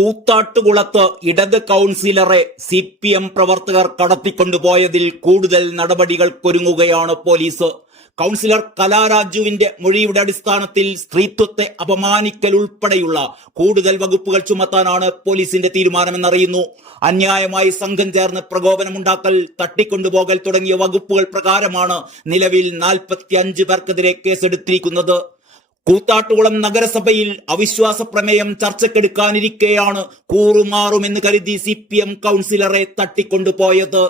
കൂത്താട്ടുകുളത്ത് ഇടത് കൗൺസിലറെ C P M പ്രവർത്തകർ കടത്തിക്കൊണ്ടുപോയതിൽ കൂടുതൽ നടപടികൾക്കൊരുങ്ങുകയാണ് പോലീസ്. കൗൺസിലർ കലാരാജുവിന്റെ മൊഴിയുടെ അടിസ്ഥാനത്തിൽ സ്ത്രീത്വത്തെ അപമാനിക്കൽ ഉൾപ്പെടെയുള്ള കൂടുതൽ വകുപ്പുകൾ ചുമത്താനാണ് പോലീസിന്റെ തീരുമാനമെന്നറിയുന്നു. അന്യായമായി സംഘം ചേർന്ന് പ്രകോപനമുണ്ടാക്കൽ തട്ടിക്കൊണ്ടുപോകൽ തുടങ്ങിയ വകുപ്പുകൾ പ്രകാരമാണ് നിലവിൽ നാൽപ്പത്തി അഞ്ച് പേർക്കെതിരെ കേസെടുത്തിരിക്കുന്നത്. കൂത്താട്ടുകുളം നഗരസഭയിൽ അവിശ്വാസ പ്രമേയം ചർച്ചക്കെടുക്കാനിരിക്കെയാണ് കൂറുമാറുമെന്ന് കരുതി സി പി എം കൗൺസിലറെ തട്ടിക്കൊണ്ടുപോയത്.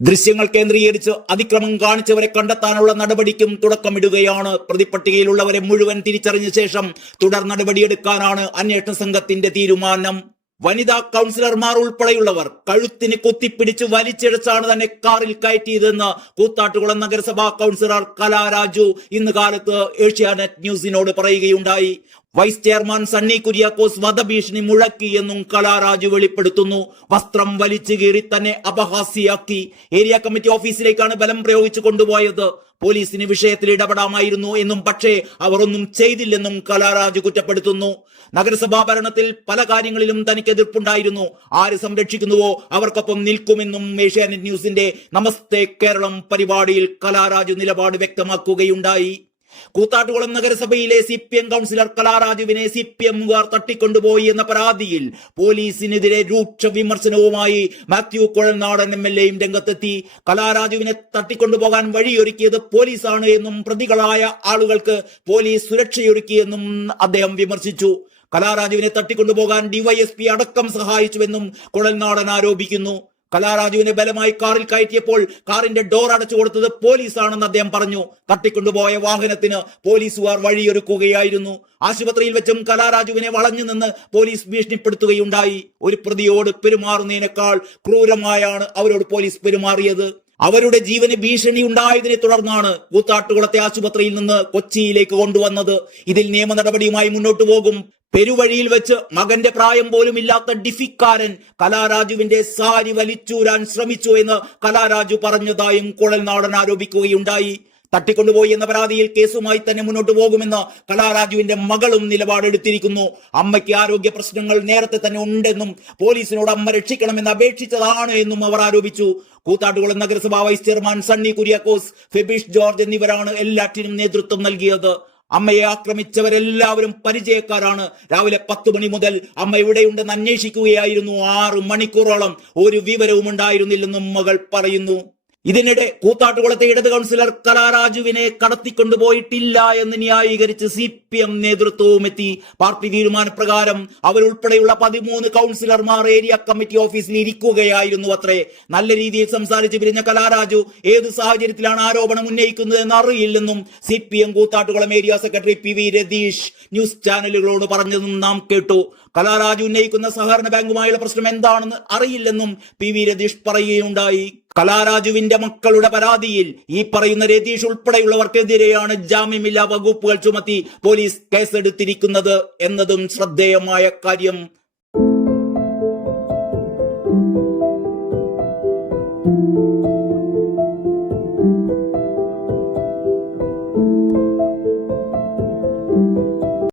ദൃശ്യങ്ങൾ കേന്ദ്രീകരിച്ച് അതിക്രമം കാണിച്ചവരെ കണ്ടെത്താനുള്ള നടപടിക്കും തുടക്കമിടുകയാണ്. പ്രതിപട്ടികയിലുള്ളവരെ മുഴുവൻ തിരിച്ചറിഞ്ഞ ശേഷം തുടർ നടപടിയെടുക്കാനാണ് അന്വേഷണ സംഘത്തിന്റെ തീരുമാനം. വനിതാ കൗൺസിലർമാർ ഉൾപ്പെടെയുള്ളവർ കഴുത്തിന് കുത്തിപ്പിടിച്ച് വലിച്ചിഴച്ചാണ് തന്നെ കാറിൽ കയറ്റിയതെന്ന് കൂത്താട്ടുകുളം നഗരസഭാ കൗൺസിലർ കലാരാജു ഇന്ന് കാലത്ത് ഏഷ്യാനെറ്റ് ന്യൂസിനോട് പറയുകയുണ്ടായി. വൈസ് ചെയർമാൻ സണ്ണി കുര്യാക്കോസ് വധഭീഷണി മുഴക്കി എന്നും കലാരാജു വെളിപ്പെടുത്തുന്നു. വസ്ത്രം വലിച്ചു കീറി തന്നെ അപഹാസ്യയാക്കി. ഏരിയ കമ്മിറ്റി ഓഫീസിലേക്കാണ് ബലം പ്രയോഗിച്ചു കൊണ്ടുപോയത്. പോലീസിന് വിഷയത്തിൽ ഇടപെടാമായിരുന്നു എന്നും പക്ഷേ അവർ ഒന്നും ചെയ്തില്ലെന്നും കലാരാജ് കുറ്റപ്പെടുത്തുന്നു. നഗരസഭാ ഭരണത്തിൽ പല കാര്യങ്ങളിലും തനിക്ക് എതിർപ്പുണ്ടായിരുന്നു ആര് സംരക്ഷിക്കുന്നുവോ അവർക്കൊപ്പം നിൽക്കുമെന്നും ഏഷ്യാനെറ്റ് ന്യൂസിന്റെ നമസ്തേ കേരളം പരിപാടിയിൽ കലാരാജു നിലപാട് വ്യക്തമാക്കുകയുണ്ടായി. കൂത്താട്ടുകുളം നഗരസഭയിലെ സി പി എം കൗൺസിലർ കലാരാജുവിനെ സി പി എമ്മുകാർ തട്ടിക്കൊണ്ടുപോയി എന്ന പരാതിയിൽ പോലീസിനെതിരെ രൂക്ഷ വിമർശനവുമായി മാത്യു കുഴൽനാടൻ എം എൽ എയും രംഗത്തെത്തി. കലാരാജുവിനെ തട്ടിക്കൊണ്ടുപോകാൻ വഴിയൊരുക്കിയത് പോലീസാണ് എന്നും പ്രതികളായ ആളുകൾക്ക് പോലീസ് സുരക്ഷയൊരുക്കിയെന്നും അദ്ദേഹം വിമർശിച്ചു. കലാരാജുവിനെ തട്ടിക്കൊണ്ടുപോകാൻ ഡിവൈഎസ്പി അടക്കം സഹായിച്ചുവെന്നും കുഴൽനാടൻ ആരോപിക്കുന്നു. കലാരാജുവിനെ ബലമായി കാറിൽ കയറ്റിയപ്പോൾ കാറിന്റെ ഡോർ അടച്ചു കൊടുത്തത് പോലീസാണെന്ന് അദ്ദേഹം പറഞ്ഞു. തട്ടിക്കൊണ്ടുപോയ വാഹനത്തിന് പോലീസുകാർ വഴിയൊരുക്കുകയായിരുന്നു. ആശുപത്രിയിൽ വെച്ചും കലാരാജുവിനെ വളഞ്ഞു നിന്ന് പോലീസ് ഭീഷണിപ്പെടുത്തുകയുണ്ടായി. ഒരു പ്രതിയോട് പെരുമാറുന്നതിനേക്കാൾ ക്രൂരമായാണ് അവരോട് പോലീസ് പെരുമാറിയത്. അവരുടെ ജീവന് ഭീഷണി ഉണ്ടായതിനെ തുടർന്നാണ് കൂത്താട്ടുകുളത്തെ ആശുപത്രിയിൽ നിന്ന് കൊച്ചിയിലേക്ക് കൊണ്ടുവന്നത്. ഇതിൽ നിയമ നടപടിയുമായി മുന്നോട്ടു പോകും. പെരുവഴിയിൽ വെച്ച് മകന്റെ പ്രായം പോലും ഇല്ലാത്ത ഡിഫിക്കാരൻ കലാരാജുവിന്റെ സാരി വലിച്ചൂരാൻ ശ്രമിച്ചു എന്ന് കലാരാജു പറഞ്ഞതായും കുഴൽനാടൻ ആരോപിക്കുകയുണ്ടായി. തട്ടിക്കൊണ്ടുപോയി എന്ന പരാതിയിൽ കേസുമായി തന്നെ മുന്നോട്ട് പോകുമെന്ന് കലാരാജുവിന്റെ മകളും നിലപാടെടുത്തിരിക്കുന്നു. അമ്മയ്ക്ക് ആരോഗ്യ പ്രശ്നങ്ങൾ നേരത്തെ തന്നെ ഉണ്ടെന്നും പോലീസിനോട് അമ്മ രക്ഷിക്കണമെന്ന് അപേക്ഷിച്ചതാണ് എന്നും അവർ ആരോപിച്ചു. കൂത്താട്ടുകുളം നഗരസഭാ vice chairman Sunny Kuriakose Febish George എന്നിവരാണ് എല്ലാറ്റിനും നേതൃത്വം നൽകിയത്. അമ്മയെ ആക്രമിച്ചവരെല്ലാവരും പരിചയക്കാരാണ്. രാവിലെ പത്ത് മണി മുതൽ അമ്മ എവിടെയുണ്ടെന്ന് അന്വേഷിക്കുകയായിരുന്നു. ആറ് മണിക്കൂറോളം ഒരു വിവരവും ഉണ്ടായിരുന്നില്ലെന്നും മകൾ പറയുന്നു. ഇതിനിടെ കൂത്താട്ടുകുളത്തെ ഇടത് കൗൺസിലർ കലാരാജുവിനെ കടത്തിക്കൊണ്ടുപോയിട്ടില്ല എന്ന് ന്യായീകരിച്ച് സി പി എം നേതൃത്വവും എത്തി. പാർട്ടി തീരുമാനപ്രകാരം അവരുൾപ്പെടെയുള്ള പതിമൂന്ന് കൗൺസിലർമാർ ഏരിയ കമ്മിറ്റി ഓഫീസിൽ ഇരിക്കുകയായിരുന്നു അത്രേ. നല്ല രീതിയിൽ സംസാരിച്ച് പിരിഞ്ഞ കലാരാജു ഏത് സാഹചര്യത്തിലാണ് ആരോപണം ഉന്നയിക്കുന്നത് എന്ന് അറിയില്ലെന്നും C P M Koothattukulam area secretary P V Ratheesh news ചാനലുകളോട് പറഞ്ഞതും നാം കേട്ടു. കലാരാജു ഉന്നയിക്കുന്ന സഹകരണ ബാങ്കുമായുള്ള പ്രശ്നം എന്താണെന്ന് അറിയില്ലെന്നും പി വി രതീഷ് പറയുകയുണ്ടായി. കലാരാജുവിന്റെ മക്കളുടെ പരാതിയിൽ ഈ പറയുന്ന രതീഷ് ഉൾപ്പെടെയുള്ളവർക്കെതിരെയാണ് ജാമ്യമില്ലാ വകുപ്പുകൾ ചുമത്തി പോലീസ് കേസെടുത്തിരിക്കുന്നത് എന്നതും ശ്രദ്ധേയമായ കാര്യം.